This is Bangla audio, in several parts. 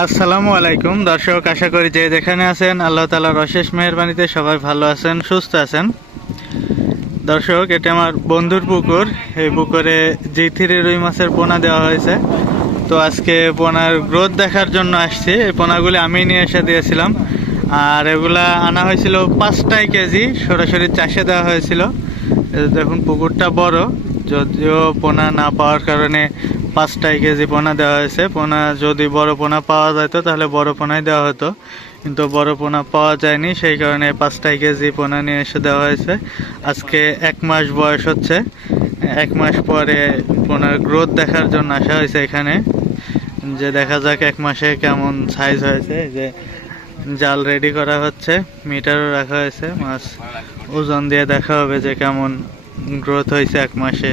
আসসালামু আলাইকুম, দর্শক, আশা করি যে যেখানে আছেন, আল্লাহ তালার অশেষ মেহরবানিতে সবাই ভালো আছেন, সুস্থ আছেন। দর্শক, এটা আমার বন্ধুর পুকুর। এই পুকুরে জি থ্রি রুই মাছের পোনা দেওয়া হয়েছে। তো আজকে পোনার গ্রোথ দেখার জন্য আসছি। এই পোনাগুলি আমি নিয়ে এসে দিয়েছিলাম। আর এগুলা আনা হয়েছিল পাঁচটাই কেজি, সরাসরি চাষে দেওয়া হয়েছিল। দেখুন, পুকুরটা বড়। যদিও পোনা না পাওয়ার কারণে পাঁচটাই কেজি পোনা দেওয়া হয়েছে। পোনা যদি বড় পোনা পাওয়া যেত, তাহলে বড় পোনাই দেওয়া হতো। কিন্তু বড় পোনা পাওয়া যায়নি, সেই কারণে পাঁচটাই কেজি পোনা নিয়ে এসে দেওয়া হয়েছে। আজকে এক মাস বয়স হচ্ছে। এক মাস পরে পোনার গ্রোথ দেখার জন্য আসা হয়েছে এখানে। যে দেখা যাক এক মাসে কেমন সাইজ হয়েছে। যে জাল রেডি করা হচ্ছে মিটারও রাখা হয়েছে। মাছ ওজন দিয়ে দেখা হবে যে কেমন গ্রোথ হয়েছে এক মাসে।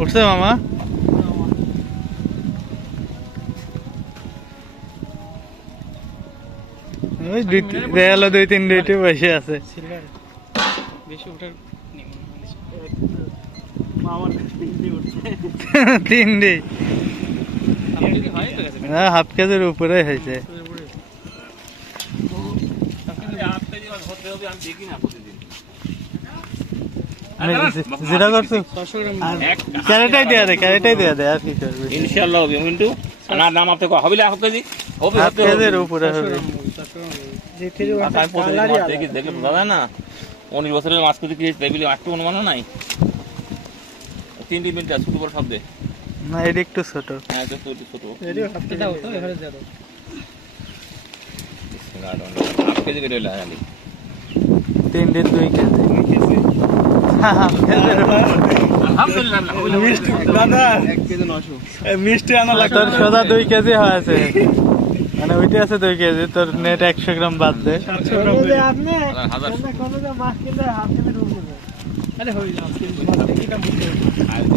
উঠছে মামা? ওই দুই দেয়ালে দুই তিন দুইটি বসে আছে। বেশি ওঠার তিনটি যদি হয় হ্যাঁ হাফ কেজির উপরে হয়েছে। যেটা করছ ক্যারেটাই দেয়া দে ক্যারেটাই দেয়া দে আর কি করবি ইনশাআল্লাহ হবে কিন্তু না নাম আপনি কো হবিলে হাফ কেজি হবে হাফ হবে কেজির উপরে হবে আমি মাছ দেখি দেখে বোঝা না উনিশ বছরের মাছ কেজি কি টেবিলে একটু অনুমান নাই তিনটি মিনিট ছোট বড় শব্দে না এটা একটু ছোট হ্যাঁ এটা ছোট ছোট হাফ কেজি বের তিনটে দুই কেজি। সোজা দুই কেজি হয়েছে। মানে আছে দুই কেজি, তোর নেট একশো গ্রাম বাদ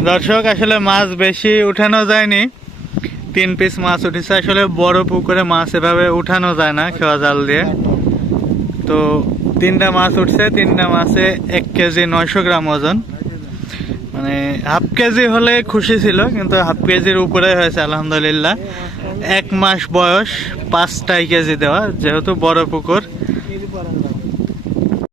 দর্শক, আসলে মাছ বেশি উঠানো যায়নি। তিন পিস মাছ উঠেছে। আসলে বড় পুকুরে মাছ এভাবে উঠানো যায় না, খেওয়া জাল দিয়ে। তো তিনটা মাছ উঠছে, তিনটা মাছে এক কেজি নয়শো গ্রাম ওজন। মানে হাফ কেজি হলে খুশি ছিল, কিন্তু হাফ কেজির উপরে হয়েছে, আলহামদুলিল্লাহ। এক মাস বয়স, পাঁচটাই কেজি দেওয়া, যেহেতু বড় পুকুর।